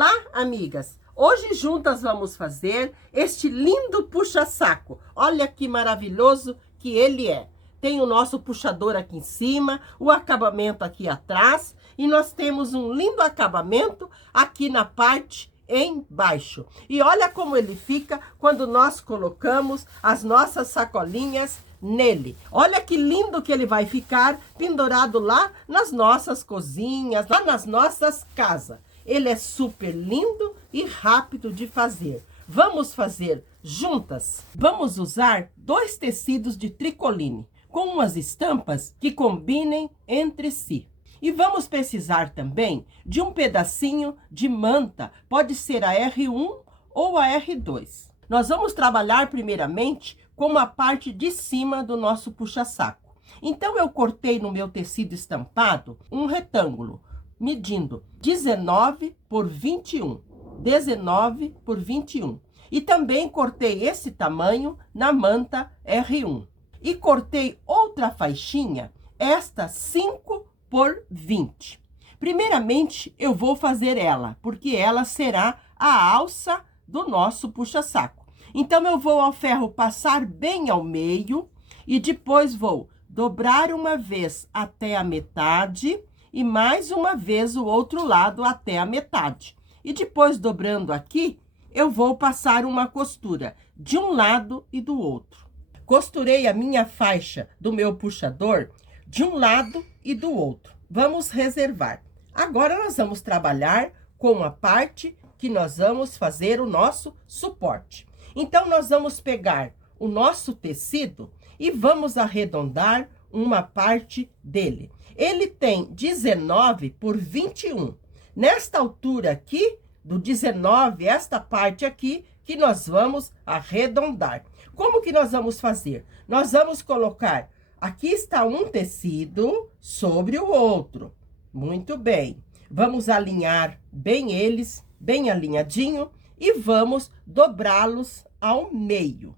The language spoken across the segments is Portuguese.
Olá, amigas! Hoje juntas vamos fazer este lindo puxa-saco. Olha que maravilhoso que ele é. Tem o nosso puxador aqui em cima, o acabamento aqui atrás e nós temos um lindo acabamento aqui na parte embaixo. E olha como ele fica quando nós colocamos as nossas sacolinhas nele. Olha que lindo que ele vai ficar pendurado lá nas nossas cozinhas, lá nas nossas casas. Ele é super lindo e rápido de fazer. Vamos fazer juntas? Vamos usar 2 tecidos de tricoline com umas estampas que combinem entre si. E vamos precisar também de um pedacinho de manta, pode ser a R1 ou a R2. Nós vamos trabalhar primeiramente com a parte de cima do nosso puxa-saco. Então, eu cortei no meu tecido estampado um retângulo, medindo 19 por 21. 19 por 21. E também cortei esse tamanho na manta R1. E cortei outra faixinha, esta 5 por 20. Primeiramente, eu vou fazer ela, porque ela será a alça do nosso puxa-saco. Então, eu vou ao ferro passar bem ao meio e depois vou dobrar uma vez até a metade e mais uma vez o outro lado até a metade. E depois, dobrando aqui, eu vou passar uma costura de um lado e do outro. Costurei a minha faixa do meu puxador de um lado e do outro. Vamos reservar. Agora, nós vamos trabalhar com a parte que nós vamos fazer o nosso suporte. Então, nós vamos pegar o nosso tecido e vamos arredondar uma parte dele. Ele tem 19 por 21. Nesta altura aqui, do 19, esta parte aqui, que nós vamos arredondar. Como que nós vamos fazer? Nós vamos colocar, aqui está um tecido sobre o outro. Muito bem. Vamos alinhar bem eles, bem alinhadinho, e vamos dobrá-los ao meio.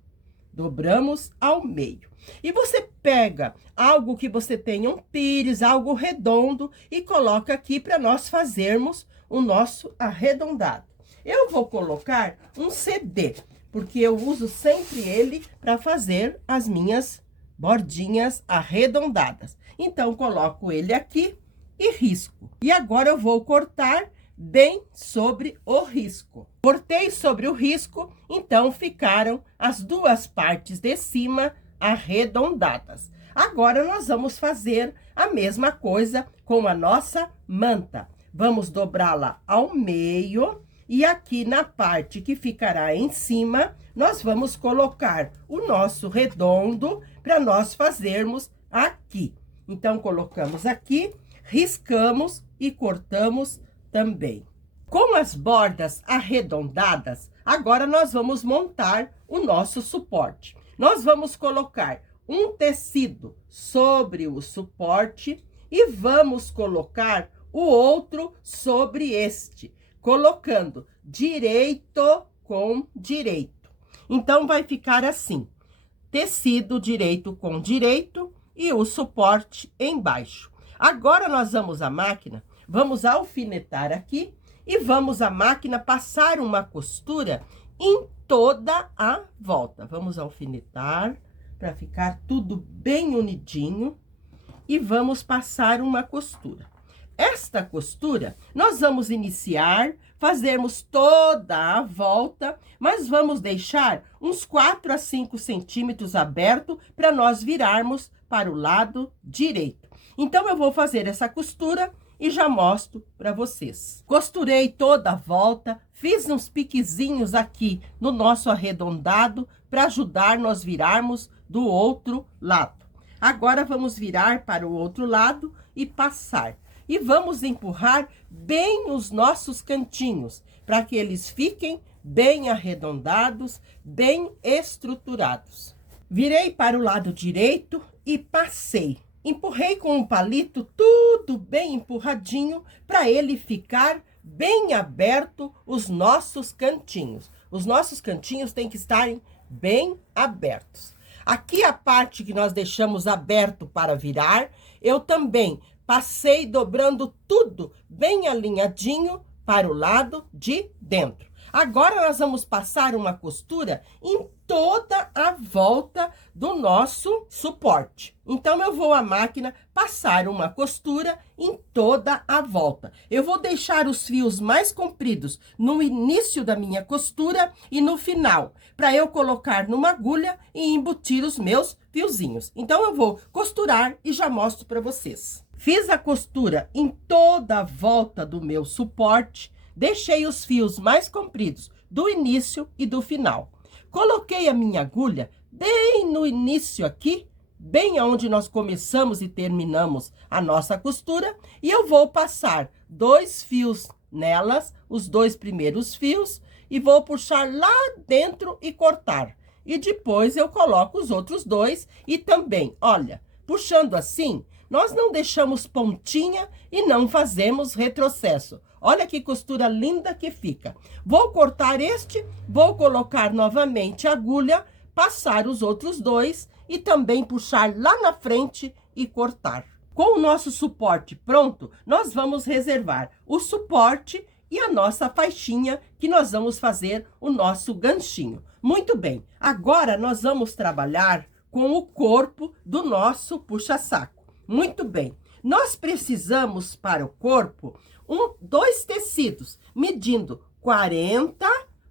Dobramos ao meio. E você pega algo que você tenha um pires, algo redondo, e coloca aqui para nós fazermos o nosso arredondado. Eu vou colocar um CD, porque eu uso sempre ele para fazer as minhas bordinhas arredondadas. Então, coloco ele aqui e risco. E agora eu vou cortar bem sobre o risco. Cortei sobre o risco, então ficaram as duas partes de cima arredondadas. Agora, nós vamos fazer a mesma coisa com a nossa manta. Vamos dobrá-la ao meio e aqui na parte que ficará em cima, nós vamos colocar o nosso redondo para nós fazermos aqui. Então, colocamos aqui, riscamos e cortamos também. Com as bordas arredondadas, agora nós vamos montar o nosso suporte. Nós vamos colocar um tecido sobre o suporte e vamos colocar o outro sobre este, colocando direito com direito. Então, vai ficar assim, tecido direito com direito e o suporte embaixo. Agora, nós vamos à máquina, vamos alfinetar aqui e vamos à máquina passar uma costura em toda a volta. Vamos alfinetar para ficar tudo bem unidinho e vamos passar uma costura. Esta costura, nós vamos iniciar, fazermos toda a volta, mas vamos deixar uns 4 a 5 centímetros aberto para nós virarmos para o lado direito. Então, eu vou fazer essa costura e já mostro para vocês. Costurei toda a volta, fiz uns piquezinhos aqui no nosso arredondado para ajudar nós virarmos do outro lado. Agora, vamos virar para o outro lado e passar. E vamos empurrar bem os nossos cantinhos, para que eles fiquem bem arredondados, bem estruturados. Virei para o lado direito e passei. Empurrei com um palito tudo bem empurradinho, para ele ficar bem aberto os nossos cantinhos. Os nossos cantinhos têm que estarem bem abertos. Aqui a parte que nós deixamos aberto para virar, eu também passei dobrando tudo bem alinhadinho para o lado de dentro. Agora, nós vamos passar uma costura em toda a volta do nosso suporte. Então, eu vou à máquina passar uma costura em toda a volta. Eu vou deixar os fios mais compridos no início da minha costura e no final, para eu colocar numa agulha e embutir os meus fiozinhos. Então, eu vou costurar e já mostro para vocês. Fiz a costura em toda a volta do meu suporte. Deixei os fios mais compridos do início e do final. Coloquei a minha agulha bem no início aqui, bem onde nós começamos e terminamos a nossa costura. E eu vou passar 2 fios nelas, os 2 primeiros fios, e vou puxar lá dentro e cortar. E depois eu coloco os outros 2 e também, olha, puxando assim, nós não deixamos pontinha e não fazemos retrocesso. Olha que costura linda que fica. Vou cortar este, vou colocar novamente a agulha, passar os outros 2 e também puxar lá na frente e cortar. Com o nosso suporte pronto, nós vamos reservar o suporte e a nossa faixinha que nós vamos fazer o nosso ganchinho. Muito bem, agora nós vamos trabalhar com o corpo do nosso puxa-saco. Muito bem, nós precisamos para o corpo 2 tecidos, medindo 40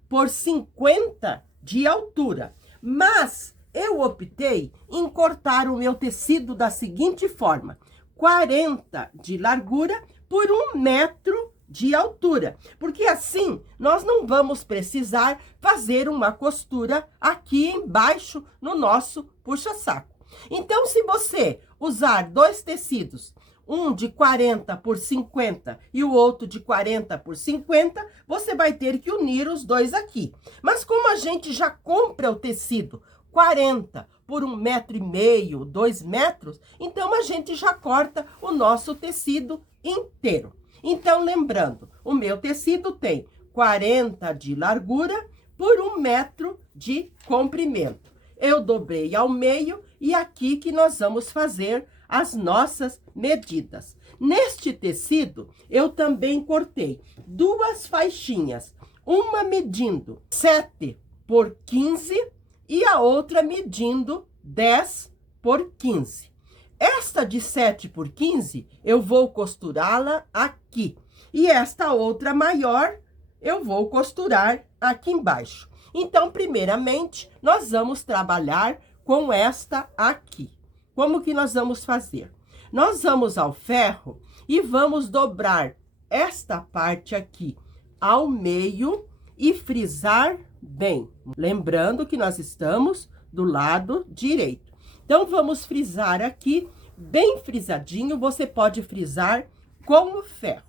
por 50 de altura. Mas eu optei em cortar o meu tecido da seguinte forma: 40 de largura por 1 metro de altura. Porque assim, nós não vamos precisar fazer uma costura aqui embaixo no nosso puxa-saco. Então, se você usar 2 tecidos, um de 40 por 50 e o outro de 40 por 50, você vai ter que unir os 2 aqui. Mas como a gente já compra o tecido 40 por 1,5 metro, 2 metros, então a gente já corta o nosso tecido inteiro. Então, lembrando, o meu tecido tem 40 de largura por 1 metro de comprimento. Eu dobrei ao meio e aqui que nós vamos fazer as nossas medidas. Neste tecido, eu também cortei 2 faixinhas, uma medindo 7 por 15 e a outra medindo 10 por 15. Esta de 7 por 15, eu vou costurá-la aqui. E esta outra maior, eu vou costurar aqui embaixo. Então, primeiramente, nós vamos trabalhar com esta aqui. Como que nós vamos fazer? Nós vamos ao ferro e vamos dobrar esta parte aqui ao meio e frisar bem. Lembrando que nós estamos do lado direito. Então, vamos frisar aqui bem frisadinho. Você pode frisar com o ferro.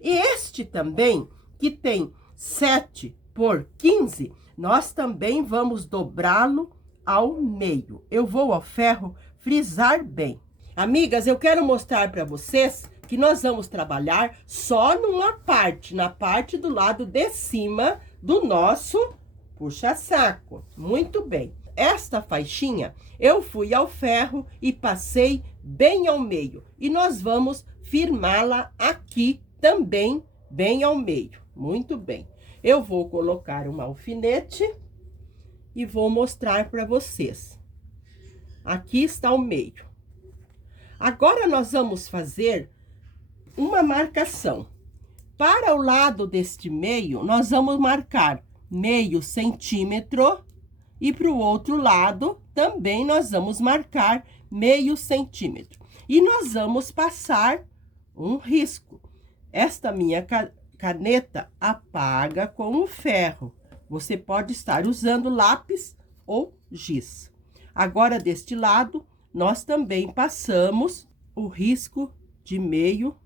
E este também, que tem 7 por 15, nós também vamos dobrá-lo ao meio. Eu vou ao ferro frisar bem. Amigas, eu quero mostrar para vocês que nós vamos trabalhar só numa parte, na parte do lado de cima do nosso puxa-saco. Muito bem. Esta faixinha, eu fui ao ferro e passei bem ao meio. E nós vamos firmá-la aqui também, bem ao meio. Muito bem. Eu vou colocar um alfinete e vou mostrar para vocês. Aqui está o meio. Agora, nós vamos fazer uma marcação. Para o lado deste meio, nós vamos marcar meio centímetro. E para o outro lado, também nós vamos marcar meio centímetro. E nós vamos passar um risco. Esta minha caneta apaga com o ferro. Você pode estar usando lápis ou giz. Agora, deste lado, nós também passamos o risco de meio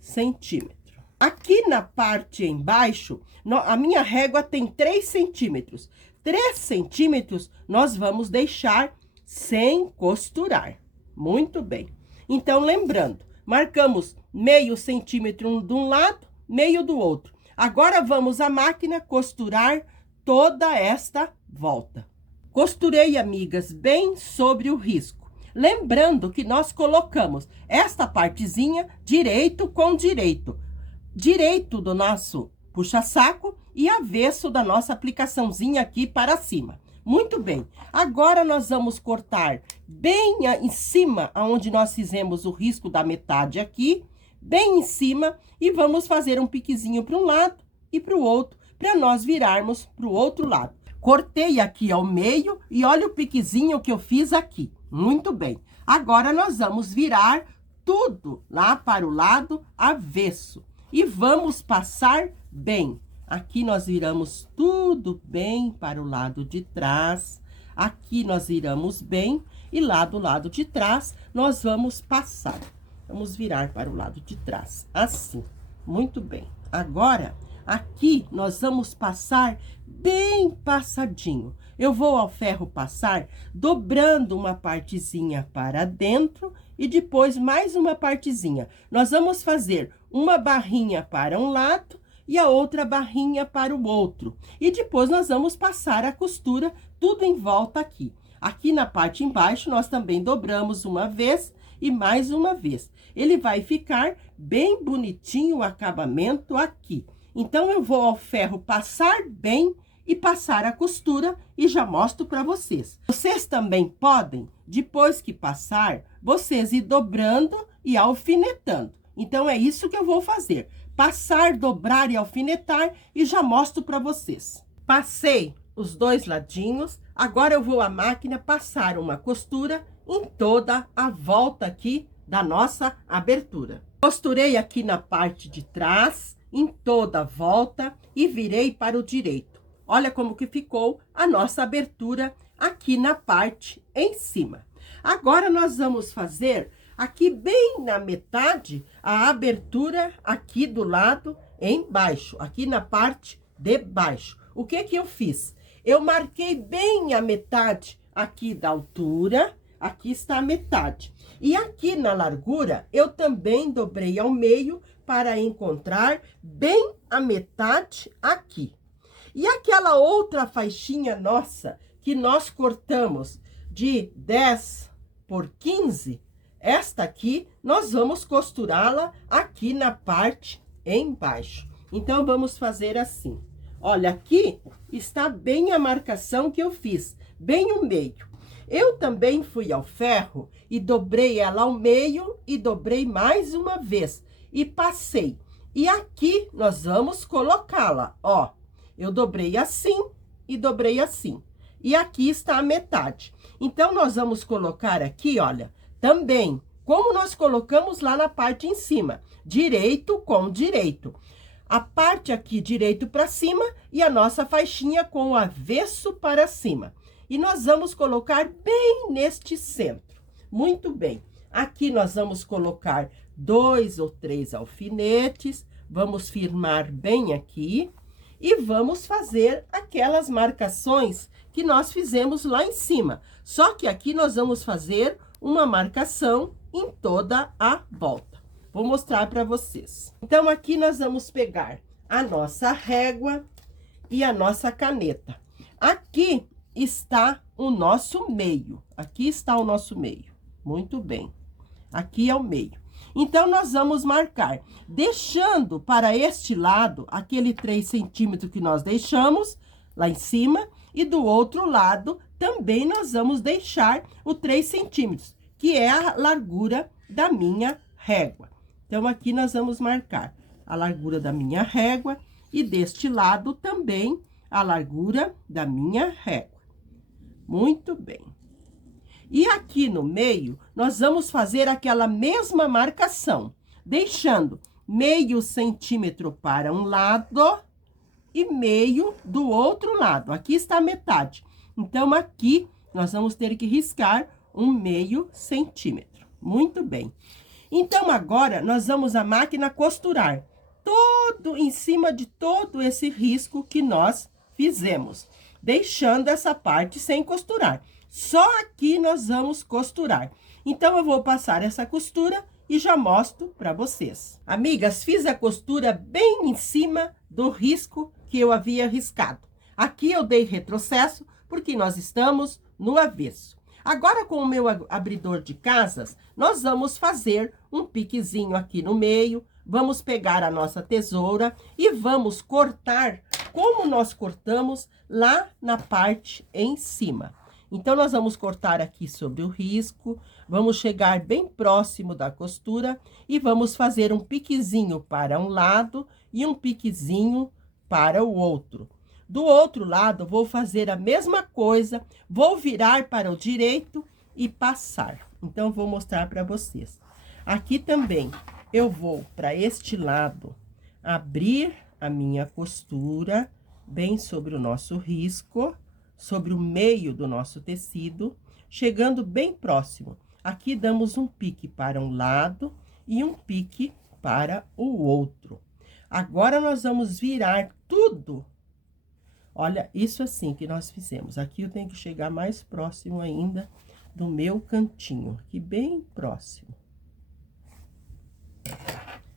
centímetro. Aqui na parte embaixo, a minha régua tem 3 centímetros. 3 centímetros nós vamos deixar sem costurar. Muito bem. Então, lembrando, marcamos meio centímetro de um lado, meio do outro. Agora, vamos à máquina costurar toda esta volta. Costurei, amigas, bem sobre o risco. Lembrando que nós colocamos esta partezinha direito com direito. direito do nosso puxa-saco e avesso da nossa aplicaçãozinha aqui para cima. Muito bem. Agora, nós vamos cortar bem em cima, onde nós fizemos o risco da metade aqui, bem em cima, e vamos fazer um piquezinho para um lado e para o outro, para nós virarmos para o outro lado. Cortei aqui ao meio e olha o piquezinho que eu fiz aqui. Muito bem. Agora, nós vamos virar tudo lá para o lado avesso. E vamos passar bem. Aqui nós viramos tudo bem para o lado de trás. Aqui nós viramos bem. E lá do lado de trás, nós vamos passar. Vamos virar para o lado de trás, assim. Muito bem. Agora, aqui nós vamos passar bem passadinho. Eu vou ao ferro passar, dobrando uma partezinha para dentro e depois mais uma partezinha. Nós vamos fazer uma barrinha para um lado e a outra barrinha para o outro. E depois nós vamos passar a costura tudo em volta aqui. Aqui na parte embaixo, nós também dobramos uma vez e mais uma vez. Ele vai ficar bem bonitinho o acabamento aqui. Então, eu vou ao ferro passar bem e passar a costura e já mostro para vocês. Vocês também podem, depois que passar, vocês ir dobrando e alfinetando. Então, é isso que eu vou fazer. Passar, dobrar e alfinetar e já mostro para vocês. Passei os dois ladinhos, agora eu vou à máquina passar uma costura em toda a volta aqui da nossa abertura. Costurei aqui na parte de trás, em toda a volta e virei para o direito. Olha como que ficou a nossa abertura aqui na parte em cima. Agora, nós vamos fazer aqui bem na metade a abertura aqui do lado embaixo, aqui na parte de baixo. O que que eu fiz? Eu marquei bem a metade aqui da altura, aqui está a metade. E aqui na largura, eu também dobrei ao meio para encontrar bem a metade aqui. E aquela outra faixinha nossa, que nós cortamos de 10 por 15, esta aqui, nós vamos costurá-la aqui na parte embaixo. Então, vamos fazer assim. Olha, aqui está bem a marcação que eu fiz, bem o meio. Eu também fui ao ferro e dobrei ela ao meio e dobrei mais uma vez e passei. E aqui nós vamos colocá-la, ó. Eu dobrei assim e dobrei assim. E aqui está a metade. Então, nós vamos colocar aqui, olha, também, como nós colocamos lá na parte em cima, direito com direito. A parte aqui direito para cima e a nossa faixinha com o avesso para cima. E nós vamos colocar bem neste centro. Muito bem. Aqui nós vamos colocar 2 ou 3 alfinetes, vamos firmar bem aqui e vamos fazer aquelas marcações que nós fizemos lá em cima. Só que aqui nós vamos fazer uma marcação em toda a volta. Vou mostrar para vocês. Então, aqui nós vamos pegar a nossa régua e a nossa caneta. Aqui está o nosso meio. Aqui está o nosso meio. Muito bem. Aqui é o meio. Então, nós vamos marcar, deixando para este lado, aquele 3 centímetros que nós deixamos lá em cima, e do outro lado, também nós vamos deixar o 3 centímetros, que é a largura da minha régua. Então, aqui nós vamos marcar a largura da minha régua e deste lado também a largura da minha régua. Muito bem. E aqui no meio, nós vamos fazer aquela mesma marcação, deixando meio centímetro para um lado e meio do outro lado. Aqui está a metade. Então, aqui nós vamos ter que riscar um meio centímetro. Muito bem. Então, agora, nós vamos à máquina costurar todo em cima de todo esse risco que nós fizemos, deixando essa parte sem costurar. Só aqui nós vamos costurar. Então, eu vou passar essa costura e já mostro para vocês. Amigas, fiz a costura bem em cima do risco que eu havia riscado. Aqui eu dei retrocesso porque nós estamos no avesso. Agora, com o meu abridor de casas, nós vamos fazer um piquezinho aqui no meio, vamos pegar a nossa tesoura e vamos cortar como nós cortamos lá na parte em cima. Então, nós vamos cortar aqui sobre o risco, vamos chegar bem próximo da costura e vamos fazer um piquezinho para um lado e um piquezinho para o outro. Do outro lado, vou fazer a mesma coisa, vou virar para o direito e passar. Então, vou mostrar para vocês. Aqui também, eu vou para este lado, abrir a minha costura bem sobre o nosso risco, sobre o meio do nosso tecido, chegando bem próximo. Aqui damos um pique para um lado e um pique para o outro. Agora, nós vamos virar tudo. Olha, isso assim que nós fizemos. Aqui eu tenho que chegar mais próximo ainda do meu cantinho, aqui bem próximo.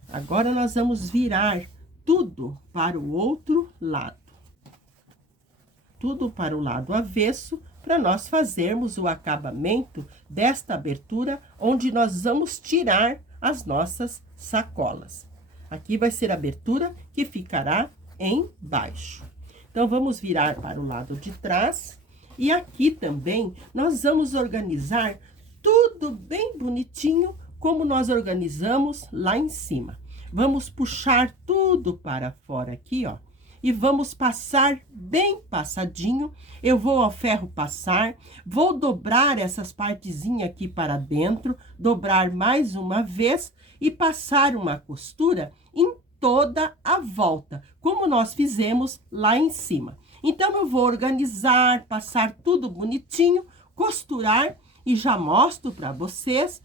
Agora, nós vamos virar tudo para o outro lado. Tudo para o lado avesso, para nós fazermos o acabamento desta abertura, onde nós vamos tirar as nossas sacolas. Aqui vai ser a abertura que ficará embaixo. Então, vamos virar para o lado de trás. E aqui também, nós vamos organizar tudo bem bonitinho, como nós organizamos lá em cima. Vamos puxar tudo para fora aqui, ó. E vamos passar bem passadinho. Eu vou ao ferro passar, vou dobrar essas partezinhas aqui para dentro, dobrar mais uma vez e passar uma costura em toda a volta, como nós fizemos lá em cima. Então, eu vou organizar, passar tudo bonitinho, costurar e já mostro para vocês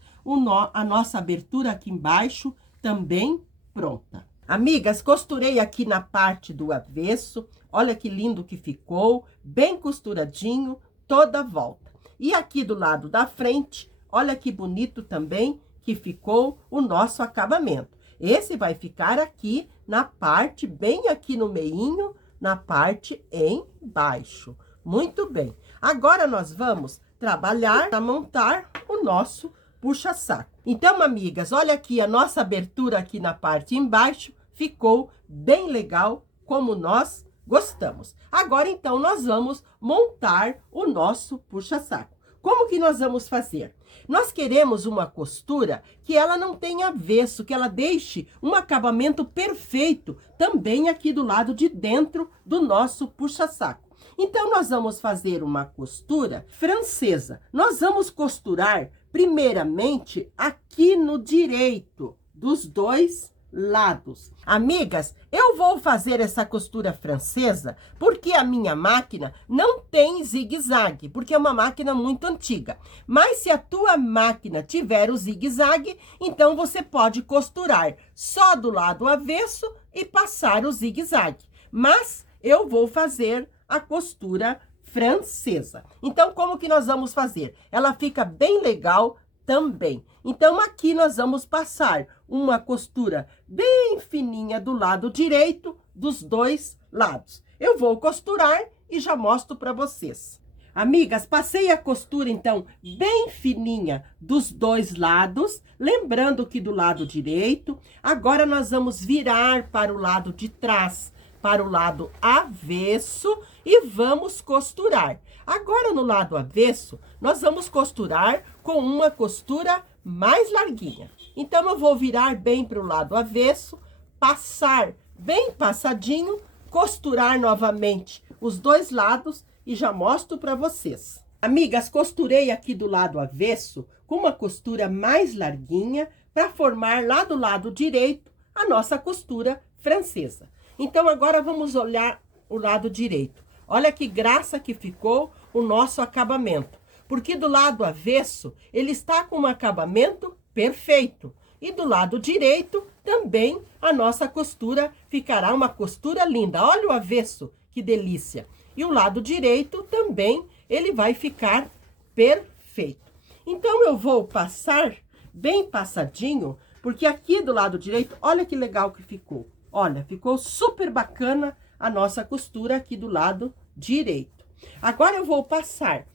a nossa abertura aqui embaixo também pronta. Amigas, costurei aqui na parte do avesso, olha que lindo que ficou, bem costuradinho, toda a volta. E aqui do lado da frente, olha que bonito também que ficou o nosso acabamento. Esse vai ficar aqui na parte, bem aqui no meinho, na parte embaixo. Muito bem. Agora, nós vamos trabalhar para montar o nosso puxa-saco. Então, amigas, olha aqui a nossa abertura aqui na parte embaixo, ficou bem legal, como nós gostamos. Agora, então, nós vamos montar o nosso puxa-saco. Como que nós vamos fazer? Nós queremos uma costura que ela não tenha avesso, que ela deixe um acabamento perfeito também aqui do lado de dentro do nosso puxa-saco. Então, nós vamos fazer uma costura francesa. Nós vamos costurar primeiramente aqui no direito dos dois lados. Amigas, eu vou fazer essa costura francesa porque a minha máquina não tem zigue-zague, porque é uma máquina muito antiga. Mas se a tua máquina tiver o zigue-zague, então você pode costurar só do lado avesso e passar o zigue-zague. Mas eu vou fazer a costura francesa. Então, como que nós vamos fazer? Ela fica bem legal também. Então, aqui nós vamos passar uma costura bem fininha do lado direito dos dois lados. Eu vou costurar e já mostro para vocês. Amigas, passei a costura, então, bem fininha dos dois lados, lembrando que do lado direito, agora nós vamos virar para o lado de trás, para o lado avesso e vamos costurar. Agora, no lado avesso, nós vamos costurar com uma costura mais larguinha. Então, eu vou virar bem para o lado avesso, passar bem passadinho, costurar novamente os dois lados e já mostro para vocês. Amigas, costurei aqui do lado avesso com uma costura mais larguinha para formar lá do lado direito a nossa costura francesa. Então, agora vamos olhar o lado direito. Olha que graça que ficou o nosso acabamento. Porque do lado avesso, ele está com um acabamento perfeito. E do lado direito, também, a nossa costura ficará uma costura linda. Olha o avesso, que delícia. E o lado direito também, ele vai ficar perfeito. Então, eu vou passar bem passadinho, porque aqui do lado direito, olha que legal que ficou. Olha, ficou super bacana a nossa costura aqui do lado direito. Agora, eu vou passar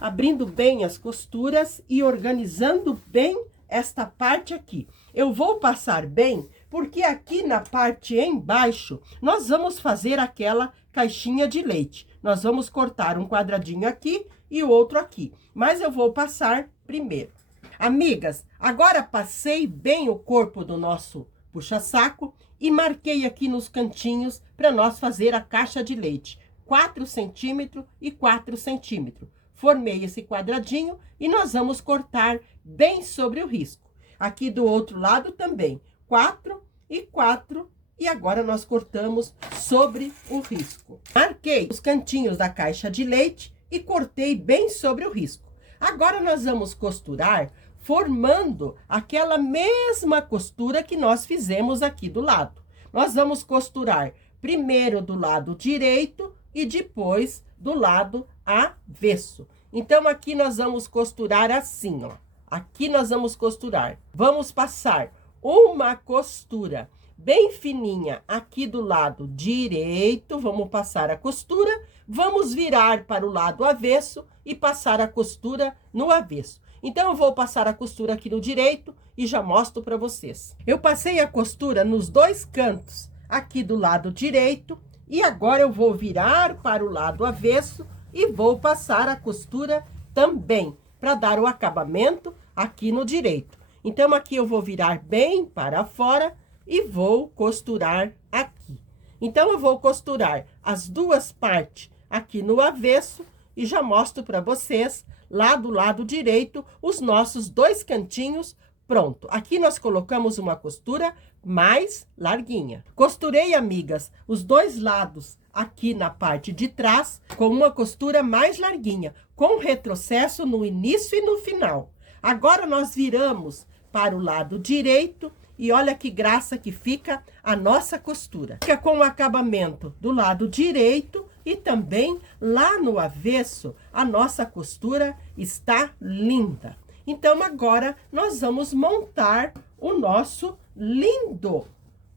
abrindo bem as costuras e organizando bem esta parte aqui. Eu vou passar bem Porque aqui na parte embaixo, nós vamos fazer aquela caixinha de leite. Nós vamos cortar um quadradinho aqui e o outro aqui. Mas eu vou passar primeiro. Amigas, agora passei bem o corpo do nosso puxa-saco e marquei aqui nos cantinhos para nós fazer a caixa de leite. 4 centímetros e 4 centímetros. Formei esse quadradinho e nós vamos cortar bem sobre o risco. Aqui do outro lado também, 4 e 4. E agora nós cortamos sobre o risco. Marquei os cantinhos da caixa de leite e cortei bem sobre o risco. Agora nós vamos costurar formando aquela mesma costura que nós fizemos aqui do lado. Nós vamos costurar primeiro do lado direito e depois do lado avesso. Então, aqui nós vamos costurar assim, ó. Aqui nós vamos costurar. Vamos passar uma costura bem fininha aqui do lado direito. Vamos passar a costura. Vamos virar para o lado avesso e passar a costura no avesso. Então, eu vou passar a costura aqui no direito e já mostro para vocês. Eu passei a costura nos dois cantos aqui do lado direito. E agora eu vou virar para o lado avesso e vou passar a costura também, para dar o acabamento aqui no direito. Então, aqui eu vou virar bem para fora e vou costurar aqui. Então, eu vou costurar as duas partes aqui no avesso e já mostro para vocês, lá do lado direito, os nossos dois cantinhos. Pronto, aqui nós colocamos uma costura mais larguinha. Costurei, amigas, os dois lados aqui na parte de trás com uma costura mais larguinha, com retrocesso no início e no final. Agora nós viramos para o lado direito e olha que graça que fica a nossa costura. Fica com o acabamento do lado direito e também lá no avesso, a nossa costura está linda. Então, agora, nós vamos montar o nosso lindo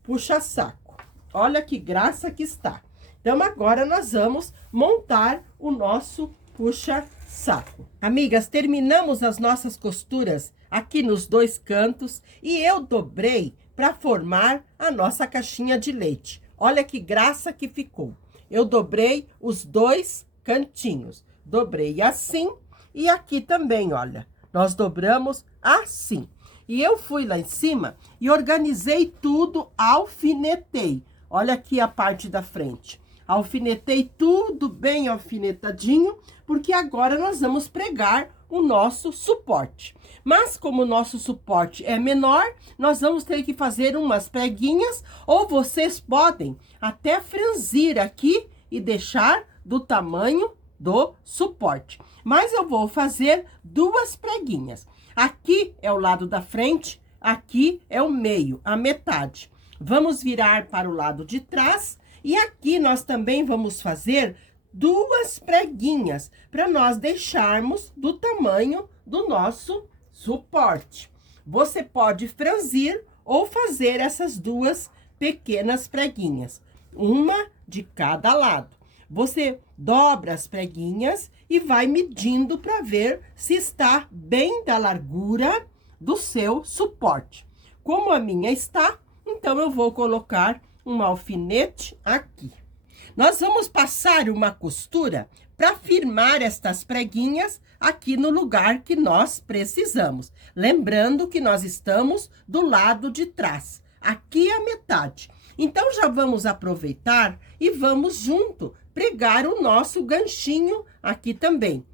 puxa-saco. Olha que graça que está. Então, agora, nós vamos montar o nosso puxa-saco. Amigas, terminamos as nossas costuras aqui nos dois cantos e eu dobrei para formar a nossa caixinha de leite. Olha que graça que ficou. Eu dobrei os dois cantinhos. Dobrei assim e aqui também, olha. Nós dobramos assim. E eu fui lá em cima e organizei tudo, alfinetei. Olha aqui a parte da frente. Alfinetei tudo bem alfinetadinho, porque agora nós vamos pregar o nosso suporte. Mas como o nosso suporte é menor, nós vamos ter que fazer umas preguinhas, ou vocês podem até franzir aqui e deixar do tamanho do suporte. Mas eu vou fazer duas preguinhas. Aqui é o lado da frente, aqui é o meio, a metade. Vamos virar para o lado de trás e aqui nós também vamos fazer duas preguinhas para nós deixarmos do tamanho do nosso suporte. Você pode franzir ou fazer essas duas pequenas preguinhas, uma de cada lado. Você dobra as preguinhas e vai medindo para ver se está bem da largura do seu suporte. Como a minha está, então eu vou colocar um alfinete aqui. Nós vamos passar uma costura para firmar estas preguinhas aqui no lugar que nós precisamos. Lembrando que nós estamos do lado de trás, aqui a metade. Então, já vamos aproveitar e vamos junto pregar o nosso ganchinho aqui também.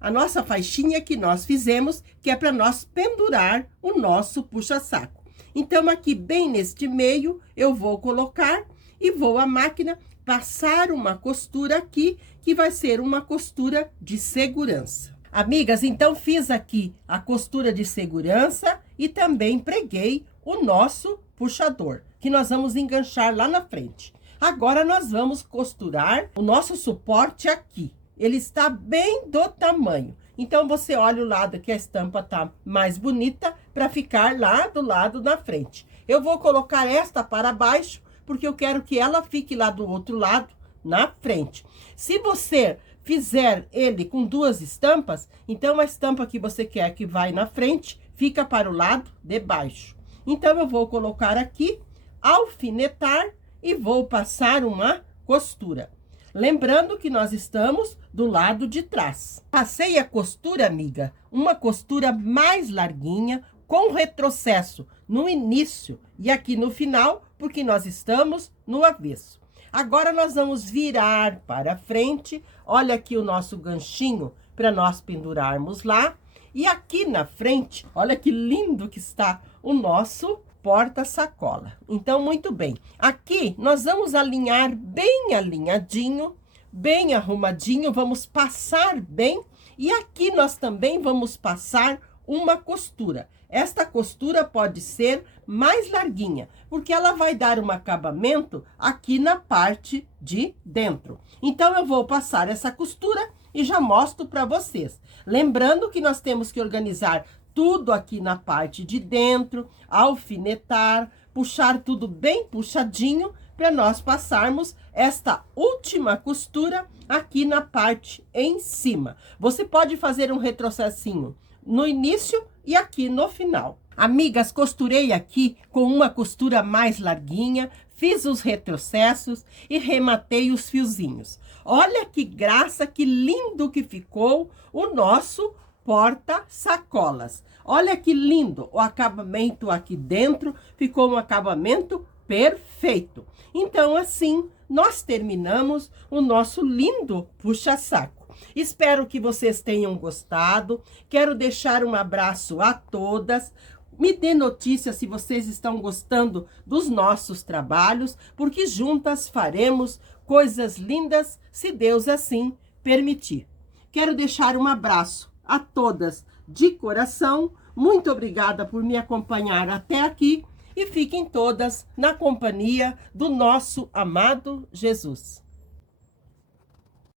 A nossa faixinha que nós fizemos, que é para nós pendurar o nosso puxa-saco. Então, aqui bem neste meio, eu vou colocar e vou à máquina passar uma costura aqui, que vai ser uma costura de segurança. Amigas, então fiz aqui a costura de segurança e também preguei o nosso puxador, que nós vamos enganchar lá na frente. Agora, nós vamos costurar o nosso suporte aqui. Ele está bem do tamanho. Então, você olha o lado que a estampa tá mais bonita para ficar lá do lado da frente. Eu vou colocar esta para baixo, porque eu quero que ela fique lá do outro lado, na frente. Se você fizer ele com duas estampas, então a estampa que você quer que vai na frente, fica para o lado de baixo. Então, eu vou colocar aqui, alfinetar e vou passar uma costura. Lembrando que nós estamos do lado de trás. Passei a costura, amiga, uma costura mais larguinha, com retrocesso no início e aqui no final, porque nós estamos no avesso. Agora nós vamos virar para frente. Olha aqui o nosso ganchinho para nós pendurarmos lá. E aqui na frente, olha que lindo que está o nosso porta-sacola. Então, muito bem. Aqui nós vamos alinhar bem alinhadinho, bem arrumadinho, vamos passar bem. E aqui nós também vamos passar uma costura. Esta costura pode ser mais larguinha, porque ela vai dar um acabamento aqui na parte de dentro. Então, eu vou passar essa costura e já mostro para vocês. Lembrando que nós temos que organizar tudo aqui na parte de dentro, alfinetar, puxar tudo bem puxadinho para nós passarmos esta última costura aqui na parte em cima. Você pode fazer um retrocessinho no início e aqui no final. Amigas, costurei aqui com uma costura mais larguinha, fiz os retrocessos e rematei os fiozinhos. Olha que graça, que lindo que ficou o nosso porta-sacolas. Olha que lindo o acabamento aqui dentro, ficou um acabamento perfeito. Então, assim, nós terminamos o nosso lindo puxa-saco. Espero que vocês tenham gostado. Quero deixar um abraço a todas. Me dê notícia se vocês estão gostando dos nossos trabalhos, porque juntas faremos coisas lindas, se Deus assim permitir. Quero deixar um abraço a todas de coração. Muito obrigada por me acompanhar até aqui e fiquem todas na companhia do nosso amado Jesus.